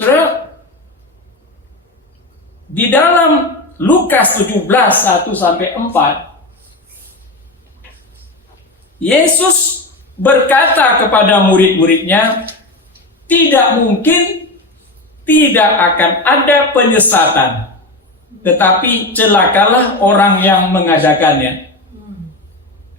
Saudara, di dalam Lukas 17:1-4, Yesus berkata kepada murid-muridnya, tidak mungkin tidak akan ada penyesatan, tetapi celakalah orang yang mengadakannya.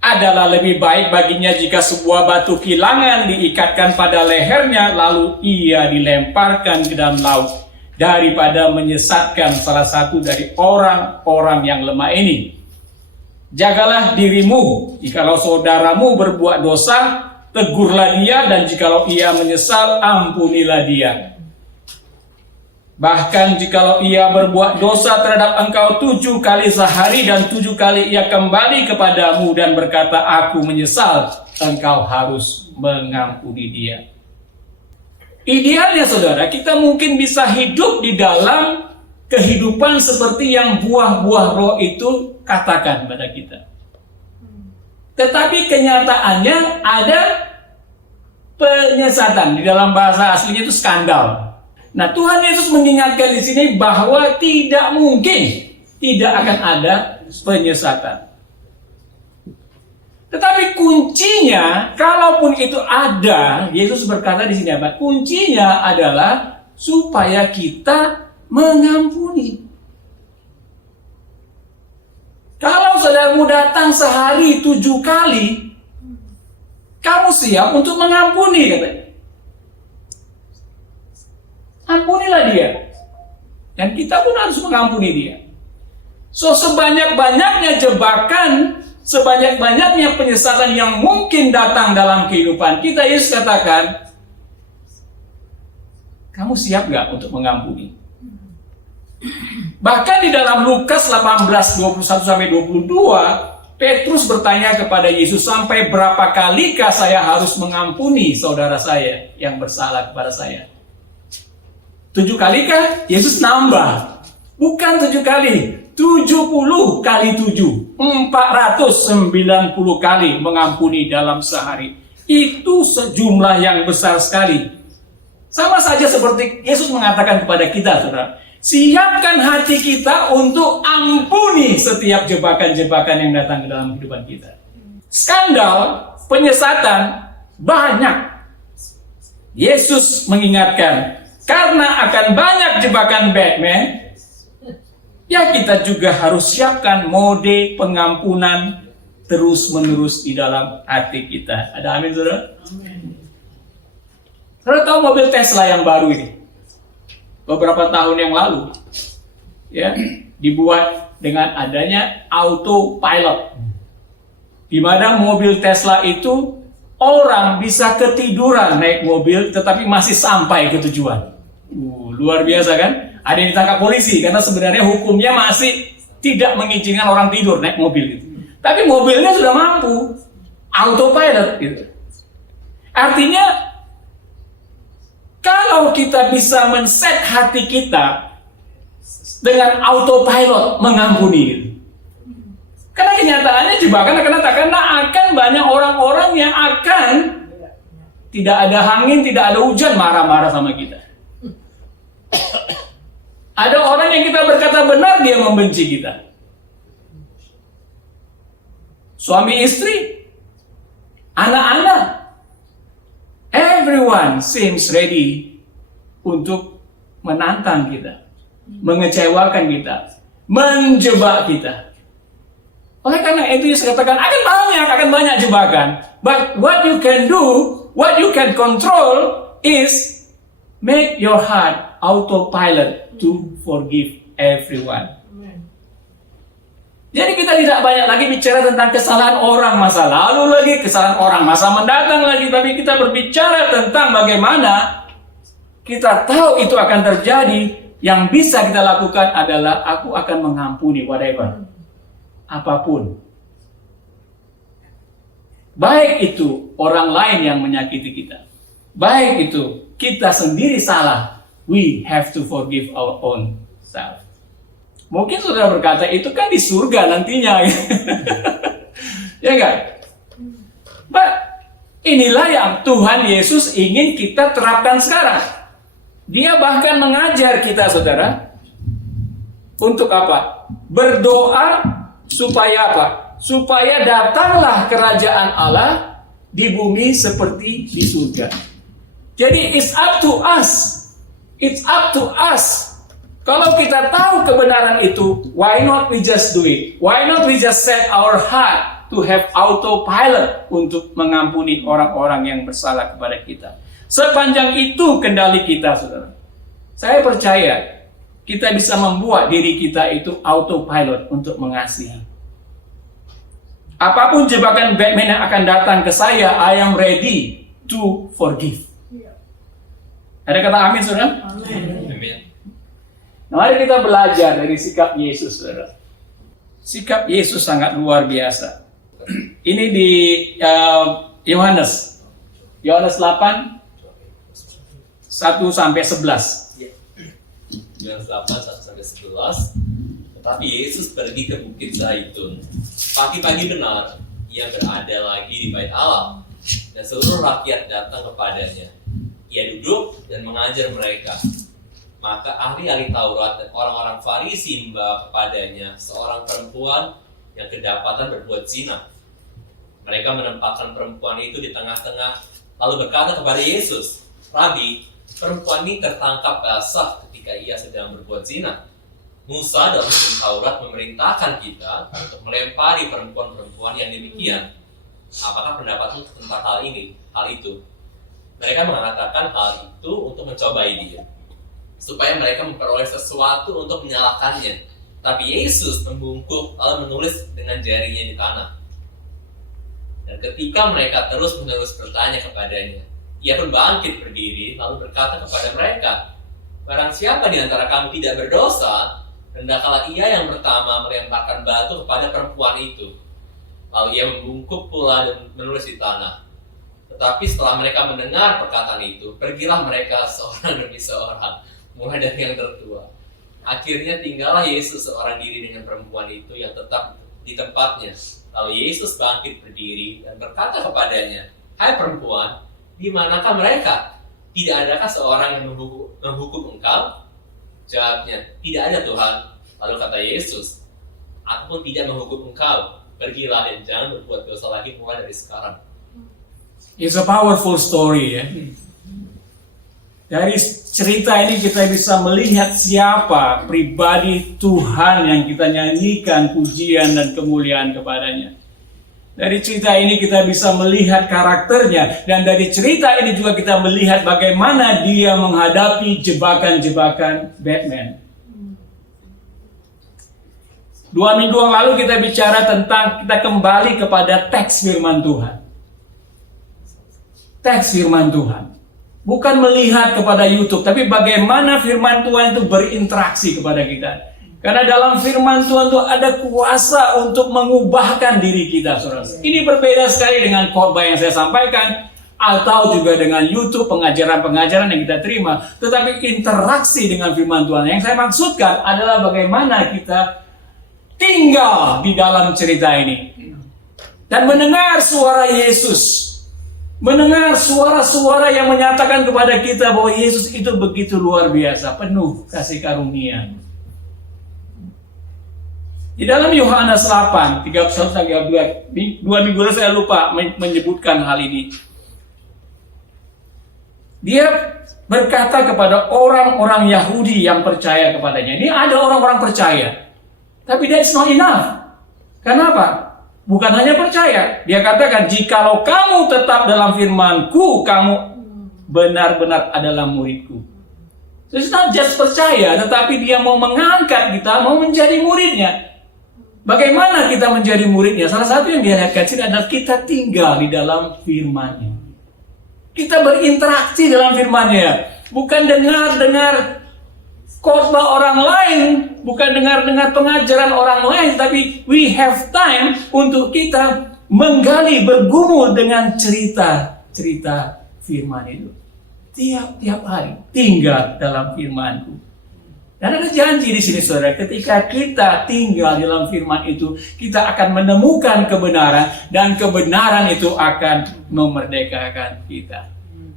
Adalah lebih baik baginya jika sebuah batu kilangan diikatkan pada lehernya lalu ia dilemparkan ke dalam laut, daripada menyesatkan salah satu dari orang-orang yang lemah ini. Jagalah dirimu, jikalau saudaramu berbuat dosa, tegurlah dia, dan jikalau ia menyesal, ampunilah dia. Bahkan jikalau ia berbuat dosa terhadap engkau 7 kali sehari dan 7 kali ia kembali kepadamu dan berkata, aku menyesal, engkau harus mengampuni dia. Idealnya saudara, kita mungkin bisa hidup di dalam kehidupan seperti yang buah-buah roh itu katakan pada kita. Tetapi kenyataannya ada penyesatan. Di dalam bahasa aslinya itu skandal. Nah, Tuhan Yesus mengingatkan di sini bahwa tidak mungkin tidak akan ada penyesatan. Tetapi kuncinya, kalaupun itu ada, Yesus berkata di sini apa? Kuncinya adalah supaya kita mengampuni. Kalau saudaramu datang sehari 7 kali, kamu siap untuk mengampuni, katanya. Ampunilah dia. Dan kita pun harus mengampuni dia. So, sebanyak-banyaknya jebakan, sebanyak-banyaknya penyesatan yang mungkin datang dalam kehidupan kita, Yesus katakan, kamu siap gak untuk mengampuni? Bahkan di dalam Lukas 18:21-22, Petrus bertanya kepada Yesus, sampai berapa kalikah saya harus mengampuni saudara saya yang bersalah kepada saya? 7 kalikah? Yesus nambah. Bukan 7 kali, 70 kali 7, 490 kali mengampuni dalam sehari. Itu sejumlah yang besar sekali. Sama saja seperti Yesus mengatakan kepada kita, saudara. Siapkan hati kita untuk ampuni setiap jebakan-jebakan yang datang ke dalam kehidupan kita. Skandal, penyesatan, banyak. Yesus mengingatkan, karena akan banyak jebakan Batman, ya kita juga harus siapkan mode pengampunan terus-menerus di dalam hati kita. Ada amin, saudara? Saudara tahu mobil Tesla yang baru ini? Beberapa tahun yang lalu, ya, dibuat dengan adanya autopilot, di mana mobil Tesla itu orang bisa ketiduran naik mobil, tetapi masih sampai ke tujuan. Luar biasa kan? Ada yang ditangkap polisi karena sebenarnya hukumnya masih tidak mengizinkan orang tidur naik mobil gitu. Tapi mobilnya sudah mampu autopilot gitu. Artinya, kalau kita bisa men-set hati kita dengan autopilot mengampuni, karena kenyataannya jebakan karena akan banyak orang-orang yang akan tidak ada angin, tidak ada hujan, marah-marah sama kita. Ada orang yang kita berkata benar, dia membenci kita. Suami istri, anak-anak, everyone seems ready untuk menantang kita, mengecewakan kita, menjebak kita. Oleh karena itu Yesus katakan akan banyak jebakan. But what you can do, what you can control is make your heart autopilot to forgive everyone. Jadi kita tidak banyak lagi bicara tentang kesalahan orang masa lalu lagi, kesalahan orang masa mendatang lagi, tapi kita berbicara tentang bagaimana kita tahu itu akan terjadi. Yang bisa kita lakukan adalah aku akan mengampuni whatever, apapun. Baik itu orang lain yang menyakiti kita, baik itu kita sendiri salah, we have to forgive our own self. Mungkin saudara berkata, itu kan di surga nantinya. Ya enggak? But inilah yang Tuhan Yesus ingin kita terapkan sekarang. Dia bahkan mengajar kita, saudara, untuk apa? Berdoa supaya apa? Supaya datanglah kerajaan Allah di bumi seperti di surga. Jadi it's up to us. It's up to us. Kalau kita tahu kebenaran itu, why not we just do it? Why not we just set our heart to have autopilot untuk mengampuni orang-orang yang bersalah kepada kita? Sepanjang itu kendali kita, saudara. Saya percaya kita bisa membuat diri kita itu autopilot untuk mengasihi. Apapun jebakan Batman yang akan datang ke saya, I am ready to forgive. Ada kata amin, saudara? Amin. Nah, mari kita belajar dari sikap Yesus, saudara. Sikap Yesus sangat luar biasa. Ini di Yohanes 8, 1-11. Yohanes 8, 1-11. Tetapi Yesus pergi ke Bukit Zaitun. Pagi-pagi benar, ia berada lagi di bait Allah, dan seluruh rakyat datang kepadanya. Ia duduk dan mengajar mereka. Maka ahli-ahli Taurat dan orang-orang Farisi membawa kepadanya seorang perempuan yang kedapatan berbuat zina. Mereka menempatkan perempuan itu di tengah-tengah, lalu berkata kepada Yesus, "Rabi, perempuan ini tertangkap basah ketika ia sedang berbuat zina. Musa dalam hukum Taurat memerintahkan kita untuk melempari perempuan-perempuan yang demikian. Apakah pendapatmu tentang hal itu?" Mereka mengatakan hal itu untuk mencobai dia, supaya mereka memperoleh sesuatu untuk menyalahkannya. Tapi Yesus membungkuk lalu menulis dengan jarinya di tanah. Dan ketika mereka terus-menerus bertanya kepadanya, ia pun bangkit berdiri lalu berkata kepada mereka, "Barang siapa di antara kamu tidak berdosa, hendaklah ia yang pertama melemparkan batu kepada perempuan itu." Lalu ia membungkuk pula dan menulis di tanah. Tetapi setelah mereka mendengar perkataan itu, pergilah mereka seorang demi seorang, mulai dari yang tertua. Akhirnya tinggallah Yesus seorang diri dengan perempuan itu yang tetap di tempatnya. Lalu Yesus bangkit berdiri dan berkata kepadanya, "Hai perempuan, di manakah mereka? Tidak adakah seorang yang menghukum engkau?" Jawabnya, "Tidak ada, Tuhan." Lalu kata Yesus, "Aku pun tidak menghukum engkau. Pergilah dan jangan berbuat dosa lagi mulai dari sekarang." It's a powerful story, ya. Dari cerita ini kita bisa melihat siapa pribadi Tuhan yang kita nyanyikan pujian dan kemuliaan kepadanya. Dari cerita ini kita bisa melihat karakternya, dan dari cerita ini juga kita melihat bagaimana dia menghadapi jebakan-jebakan Batman. 2 minggu yang lalu kita bicara tentang, kita kembali kepada teks firman Tuhan. Teks firman Tuhan. Bukan melihat kepada YouTube, tapi bagaimana firman Tuhan itu berinteraksi kepada kita. Karena dalam firman Tuhan itu ada kuasa untuk mengubahkan diri kita, saudara. Ini berbeda sekali dengan khotbah yang saya sampaikan, atau juga dengan YouTube, pengajaran-pengajaran yang kita terima. Tetapi interaksi dengan firman Tuhan. Yang saya maksudkan adalah bagaimana kita tinggal di dalam cerita ini. Dan mendengar suara Yesus. Mendengar suara-suara yang menyatakan kepada kita bahwa Yesus itu begitu luar biasa, penuh kasih karunia. Di dalam Yohanes 8, 31-32, 2 minggu lalu saya lupa menyebutkan hal ini. Dia berkata kepada orang-orang Yahudi yang percaya kepadanya. Ini ada orang-orang percaya, tapi that's not enough. Kenapa? Bukan hanya percaya, dia katakan, "Jikalau kamu tetap dalam firman-Ku, kamu benar-benar adalah murid-Ku." So, it's not just percaya, tetapi dia mau mengangkat kita, mau menjadi muridnya. Bagaimana kita menjadi muridnya? Salah satu yang dia lihatkan sini adalah kita tinggal di dalam firman-Nya. Kita berinteraksi dalam firman-Nya. Bukan dengar khotbah orang lain, bukan dengar pengajaran orang lain, tapi we have time untuk kita menggali, bergumul dengan cerita firman itu. Tiap hari tinggal dalam firman-Ku. Dan ada janji di sini, saudara, ketika kita tinggal dalam firman itu, kita akan menemukan kebenaran, dan kebenaran itu akan memerdekakan kita.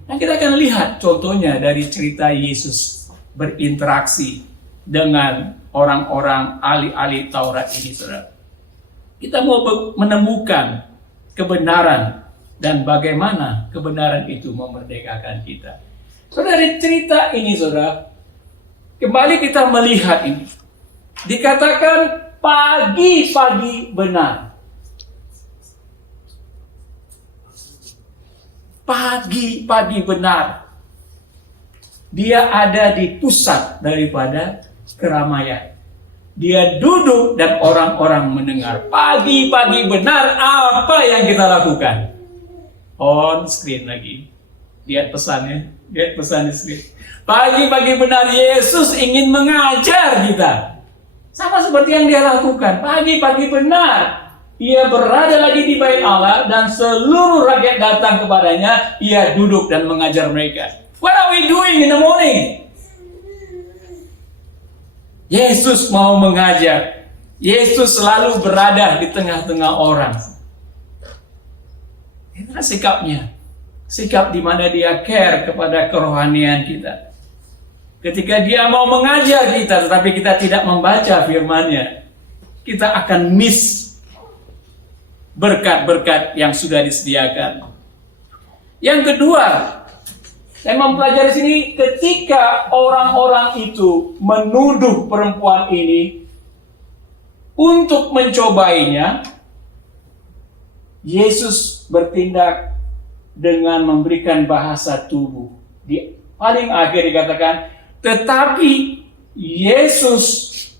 Nah, kita akan lihat contohnya dari cerita Yesus berinteraksi dengan orang-orang ahli-ahli Taurat ini, saudara. Kita mau menemukan kebenaran dan bagaimana kebenaran itu memerdekakan kita. Saudara, dari cerita ini, saudara, kembali kita melihat ini. Dikatakan pagi-pagi benar. Pagi-pagi benar. Dia ada di pusat daripada keramaian. Dia duduk dan orang-orang mendengar. Pagi-pagi benar, apa yang kita lakukan? On screen lagi. Lihat pesannya. Lihat pesan di screen. Pagi-pagi benar, Yesus ingin mengajar kita. Sama seperti yang dia lakukan. Pagi-pagi benar. Ia berada lagi di bait Allah dan seluruh rakyat datang kepadanya. Ia duduk dan mengajar mereka. What are we doing in the morning? Yesus mau mengajar. Yesus selalu berada di tengah-tengah orang. Itulah sikapnya. Sikap di mana dia care kepada kerohanian kita. Ketika dia mau mengajar kita, tetapi kita tidak membaca firman-Nya, kita akan miss berkat-berkat yang sudah disediakan. Yang kedua, saya mempelajari sini ketika orang-orang itu menuduh perempuan ini untuk mencobainya, Yesus bertindak dengan memberikan bahasa tubuh. Di paling akhir dikatakan, tetapi Yesus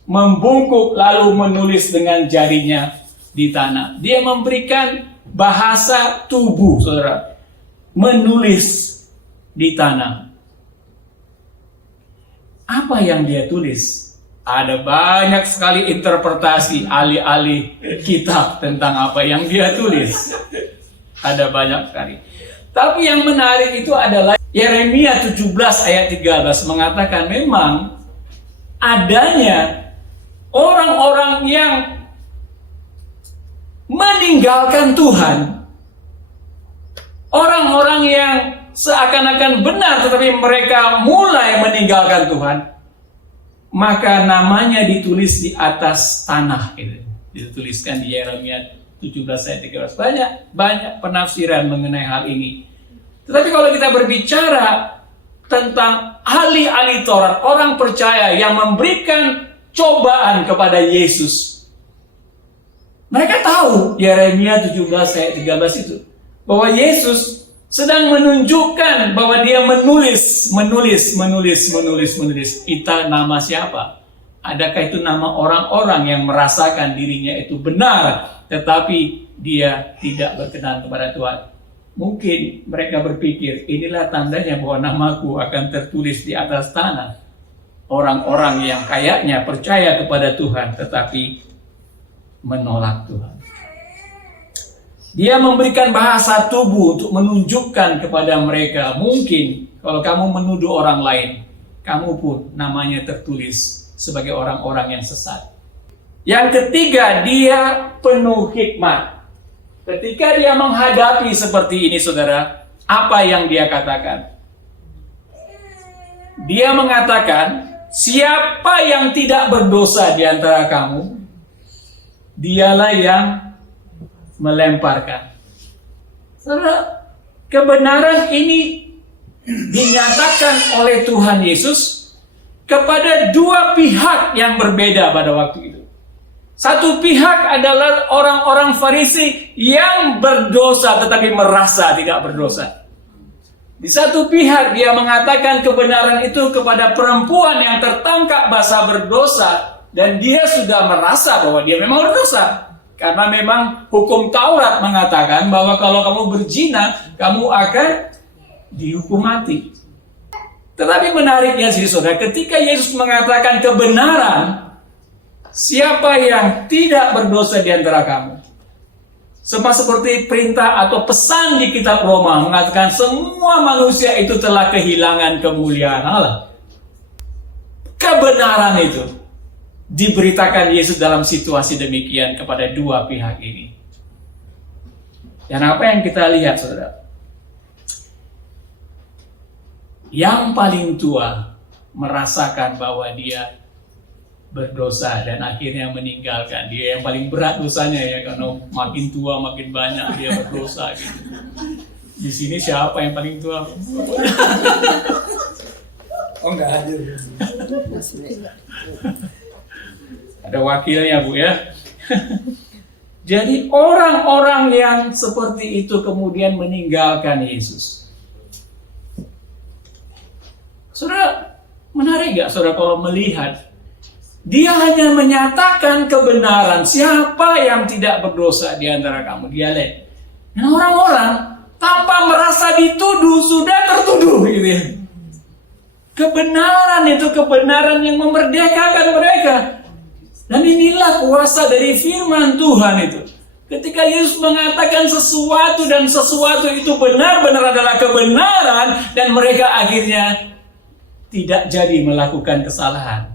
membungkuk lalu menulis dengan jarinya di tanah. Dia memberikan bahasa tubuh, saudara. Menulis di tanah. Apa yang dia tulis? Ada banyak sekali interpretasi ahli-ahli kitab tentang apa yang dia tulis. Ada banyak sekali. Tapi yang menarik itu adalah Yeremia 17 ayat 13 mengatakan memang adanya orang-orang yang meninggalkan Tuhan. Orang-orang yang seakan-akan benar tetapi mereka mulai meninggalkan Tuhan. Maka namanya ditulis di atas tanah. Dituliskan di Yeremia 17 ayat 13. Banyak penafsiran mengenai hal ini. Tetapi kalau kita berbicara tentang ahli-ahli Taurat, orang percaya yang memberikan cobaan kepada Yesus, mereka tahu Yeremia 17 ayat 13 itu, bahwa Yesus sedang menunjukkan bahwa dia menulis. Kita nama siapa? Adakah itu nama orang-orang yang merasakan dirinya itu benar, tetapi dia tidak berkenan kepada Tuhan? Mungkin mereka berpikir, inilah tandanya bahwa namaku akan tertulis di atas tanah. Orang-orang yang kayaknya percaya kepada Tuhan, tetapi menolak Tuhan. Dia memberikan bahasa tubuh untuk menunjukkan kepada mereka, mungkin kalau kamu menuduh orang lain, kamu pun namanya tertulis sebagai orang-orang yang sesat. Yang ketiga, dia penuh hikmat. Ketika dia menghadapi seperti ini, saudara, apa yang dia katakan? Dia mengatakan, siapa yang tidak berdosa di antara kamu, dialah yang melemparkan. Saudara, kebenaran ini dinyatakan oleh Tuhan Yesus kepada dua pihak yang berbeda pada waktu itu. Satu pihak adalah orang-orang Farisi yang berdosa tetapi merasa tidak berdosa. Di satu pihak dia mengatakan kebenaran itu kepada perempuan yang tertangkap basah berdosa dan dia sudah merasa bahwa dia memang berdosa. Karena memang hukum Taurat mengatakan bahwa kalau kamu berzina, kamu akan dihukum mati. Tetapi menariknya sih saudara, ketika Yesus mengatakan kebenaran, siapa yang tidak berdosa di antara kamu? Sama seperti perintah atau pesan di kitab Roma mengatakan semua manusia itu telah kehilangan kemuliaan Allah. Kebenaran itu diberitakan Yesus dalam situasi demikian kepada dua pihak ini. Dan apa yang kita lihat, saudara? yang paling tua merasakan bahwa dia berdosa dan akhirnya meninggalkan. Dia yang paling berat dosanya ya, karena makin tua makin banyak dia berdosa gitu. Di sini siapa yang paling tua? Oh, enggak hadir. Ada wakilnya, Bu ya. Jadi orang-orang yang seperti itu kemudian meninggalkan Yesus. Saudara, menarik gak saudara kalau melihat dia hanya menyatakan kebenaran. Siapa yang tidak berdosa di antara kamu? Dia lihat. Dan orang-orang tanpa merasa dituduh sudah tertuduh gitu ya. Kebenaran itu kebenaran yang memerdekakan mereka. Dan inilah kuasa dari firman Tuhan itu. Ketika Yesus mengatakan sesuatu dan sesuatu itu benar-benar adalah kebenaran dan mereka akhirnya tidak jadi melakukan kesalahan.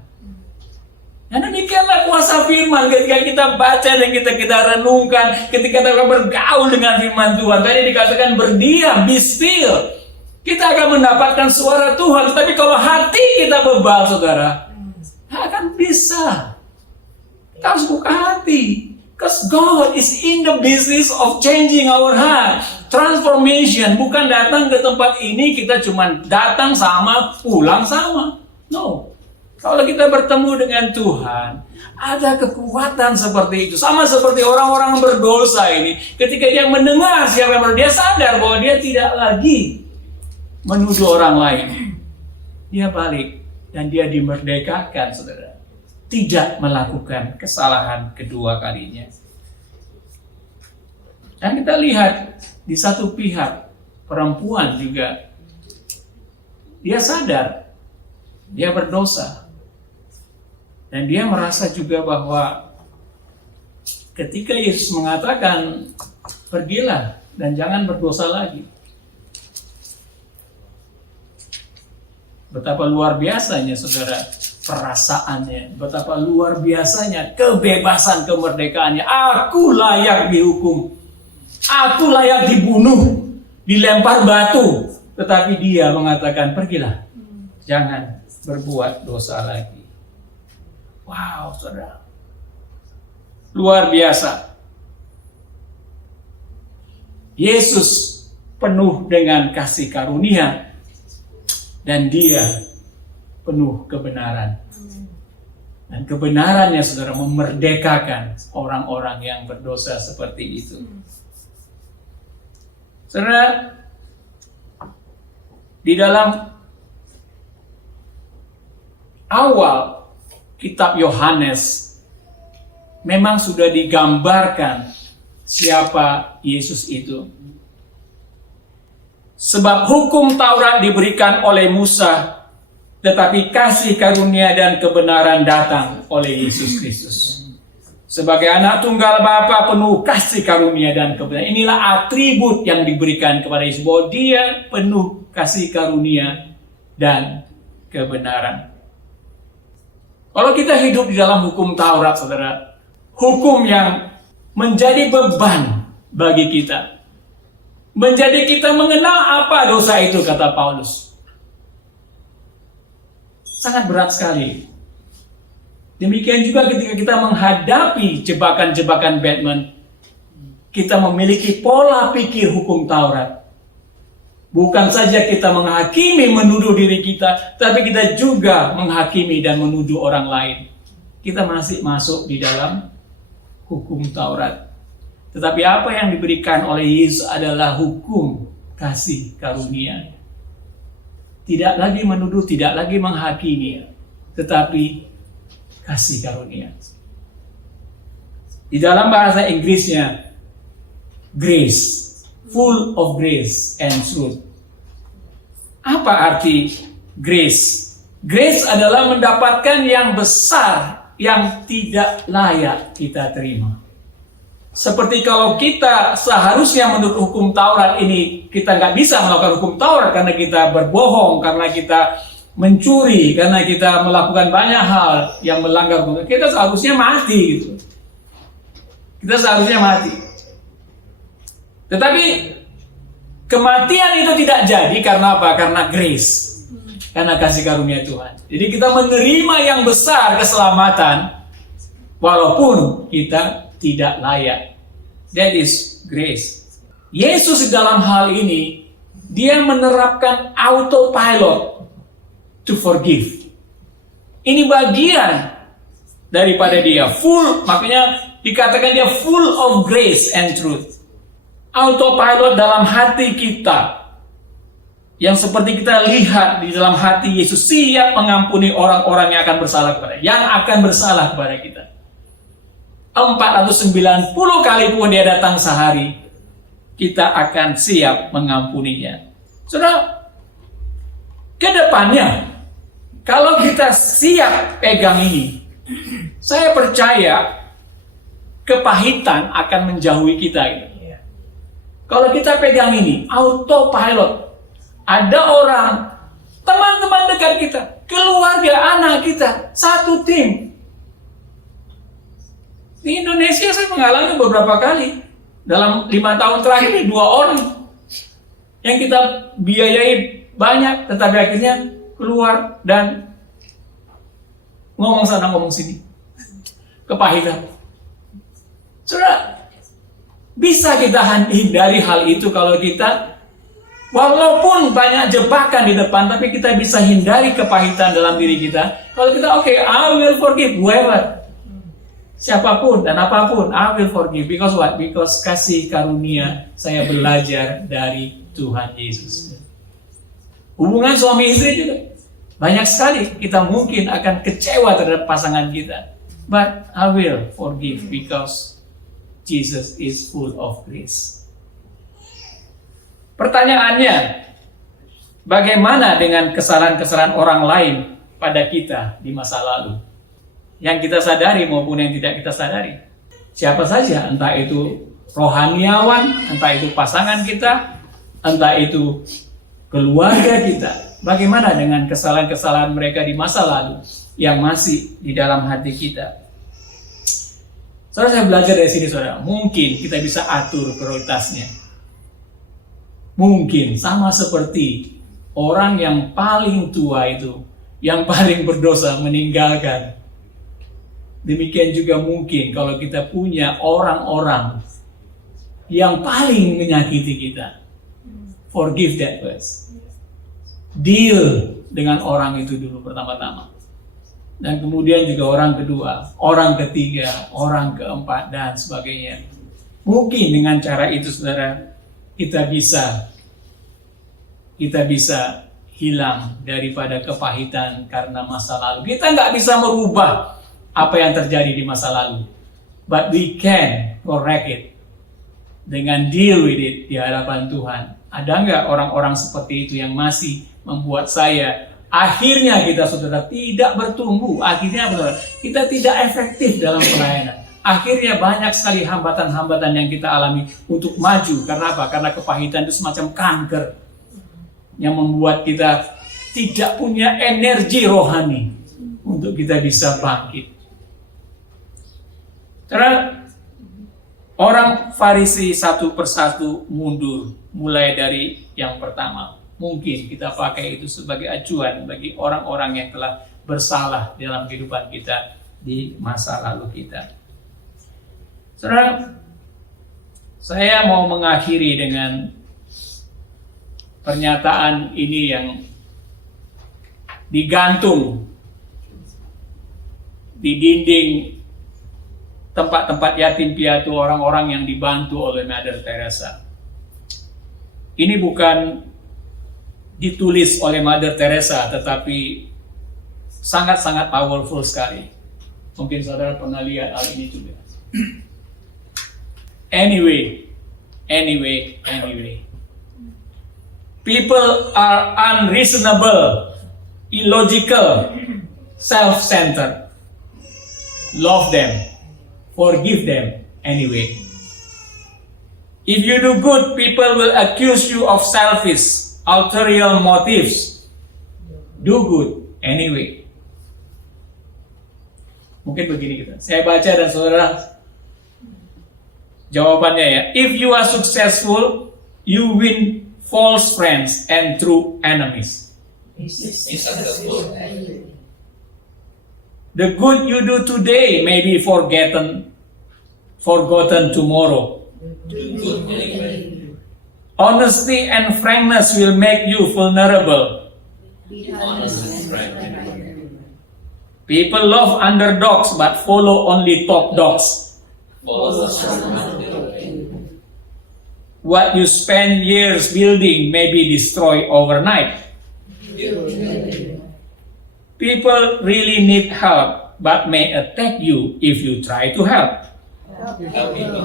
Dan demikianlah kuasa firman ketika kita baca dan kita renungkan, ketika kita bergaul dengan firman Tuhan. Tadi dikatakan berdiam, be still. Kita akan mendapatkan suara Tuhan. Tapi kalau hati kita bebal, saudara, tak akan bisa. Kita harus buka hati. Because God is in the business of changing our heart. Transformation. Bukan datang ke tempat ini, kita cuma datang sama, pulang sama. No. Kalau kita bertemu dengan Tuhan, ada kekuatan seperti itu. Sama seperti orang-orang berdosa ini. Ketika dia mendengar siapa yang berdosa, dia sadar bahwa dia tidak lagi menuduh orang lain. Dia balik dan dia dimerdekakan, saudara. Tidak melakukan kesalahan kedua kalinya. Dan kita lihat di satu pihak, perempuan juga, dia sadar, dia berdosa. Dan dia merasa juga bahwa ketika Yesus mengatakan, pergilah dan jangan berdosa lagi. Betapa luar biasanya, saudara, perasaannya. Betapa luar biasanya kebebasan, kemerdekaannya. Aku layak dihukum. Aku layak dibunuh, dilempar batu. Tetapi dia mengatakan, pergilah. Jangan berbuat dosa lagi. Wow, saudara. Luar biasa. Yesus penuh dengan kasih karunia. Dan dia penuh kebenaran. Dan kebenarannya, saudara, memerdekakan orang-orang yang berdosa seperti itu. Saudara, di dalam awal Kitab Yohanes memang sudah digambarkan siapa Yesus itu. Sebab hukum Taurat diberikan oleh Musa, tetapi kasih karunia dan kebenaran datang oleh Yesus Kristus. Sebagai anak tunggal Bapa penuh kasih karunia dan kebenaran. Inilah atribut yang diberikan kepada Yesus, bahwa dia penuh kasih karunia dan kebenaran. Kalau kita hidup di dalam hukum Taurat, saudara, hukum yang menjadi beban bagi kita, menjadi kita mengenal apa dosa itu, kata Paulus. Sangat berat sekali. Demikian juga ketika kita menghadapi jebakan-jebakan Batman, kita memiliki pola pikir hukum Taurat. Bukan saja kita menghakimi, menuduh diri kita, tapi kita juga menghakimi dan menuduh orang lain. Kita masih masuk di dalam hukum Taurat. Tetapi apa yang diberikan oleh Yesus adalah hukum kasih karunia. Tidak lagi menuduh, tidak lagi menghakimi, tetapi kasih karunia. Di dalam bahasa Inggrisnya, grace. Full of grace and truth. Apa arti grace? Grace adalah mendapatkan yang besar yang tidak layak kita terima. Seperti kalau kita seharusnya menurut hukum Taurat ini, kita nggak bisa melakukan hukum Taurat karena kita berbohong, karena kita mencuri, karena kita melakukan banyak hal yang melanggar hukum. Kita seharusnya mati gitu. Kita seharusnya mati. Tetapi kematian itu tidak jadi karena apa? Karena grace. karena kasih karunia Tuhan. Jadi kita menerima yang besar keselamatan walaupun kita tidak layak. That is grace. Yesus dalam hal ini dia menerapkan autopilot to forgive. Ini bagian daripada dia full, makanya dikatakan dia full of grace and truth. Autopilot dalam hati kita, yang seperti kita lihat di dalam hati Yesus, siap mengampuni orang-orang yang akan bersalah kepada kita. 490 kali pun dia datang sehari, kita akan siap mengampuninya. Saudara, ke depannya, kalau kita siap pegang ini, saya percaya kepahitan akan menjauhi kita. Kalau kita pegang ini, autopilot, ada orang, teman-teman dekat kita, keluarga, anak kita, satu tim. Di Indonesia saya mengalami beberapa kali. Dalam 5 tahun terakhir, 2 orang yang kita biayai banyak, tetapi akhirnya keluar dan ngomong sana ngomong sini. Kepahitan. Saudara, bisa kita hindari hal itu kalau kita, walaupun banyak jebakan di depan, tapi kita bisa hindari kepahitan dalam diri kita. Kalau kita, I will forgive whoever, siapapun dan apapun, I will forgive. Because what? Because kasih karunia saya belajar dari Tuhan Yesus. Hubungan suami istri juga. Banyak sekali kita mungkin akan kecewa terhadap pasangan kita. But I will forgive because Jesus is full of grace. Pertanyaannya, bagaimana dengan kesalahan-kesalahan orang lain pada kita di masa lalu? Yang kita sadari maupun yang tidak kita sadari. Siapa saja, entah itu rohaniawan, entah itu pasangan kita, entah itu keluarga kita. Bagaimana dengan kesalahan-kesalahan mereka di masa lalu yang masih di dalam hati kita? Saudara, saya belajar dari sini, saudara. Mungkin kita bisa atur prioritasnya. Mungkin sama seperti orang yang paling tua itu, yang paling berdosa meninggalkan. Demikian juga mungkin kalau kita punya orang-orang yang paling menyakiti kita. Forgive that first. Deal dengan orang itu dulu pertama-tama. Dan kemudian juga orang kedua, orang ketiga, orang keempat, dan sebagainya. Mungkin dengan cara itu, saudara, kita bisa hilang daripada kepahitan karena masa lalu. Kita nggak bisa merubah apa yang terjadi di masa lalu. But we can correct it dengan deal with it di hadapan Tuhan. Ada nggak orang-orang seperti itu yang masih membuat saya akhirnya kita, saudara, tidak bertumbuh. Akhirnya, saudara, kita tidak efektif dalam pelayanan. Akhirnya banyak sekali hambatan-hambatan yang kita alami untuk maju. Karena apa? Karena kepahitan itu semacam kanker yang membuat kita tidak punya energi rohani untuk kita bisa bangkit. Karena orang Farisi satu persatu mundur, mulai dari yang pertama. Mungkin kita pakai itu sebagai acuan bagi orang-orang yang telah bersalah dalam kehidupan kita di masa lalu kita. Saudara, saya mau mengakhiri dengan pernyataan ini yang digantung di dinding tempat-tempat yatim piatu orang-orang yang dibantu oleh Mother Teresa. Ini bukan ditulis oleh Mother Teresa, tetapi sangat-sangat powerful sekali. Mungkin saudara pernah lihat hal ini juga. Anyway. People are unreasonable, illogical, self-centered. Love them, forgive them anyway. If you do good, people will accuse you of selfish, ulterior motives. Do good anyway. Mungkin begini kita. Saya baca dan saudara jawabannya ya. If you are successful, you win false friends and true enemies. Be successful. The good you do today may be forgotten tomorrow. Do good anyway. Honesty and frankness will make you vulnerable. Be honest and frank. People love underdogs but follow only top dogs. Follow the strong man. What you spend years building may be destroyed overnight. People really need help but may attack you if you try to help. Help people.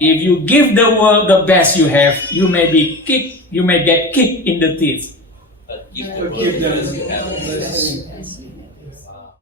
If you give the world the best you have, you may get kicked in the teeth. But give the world as you have.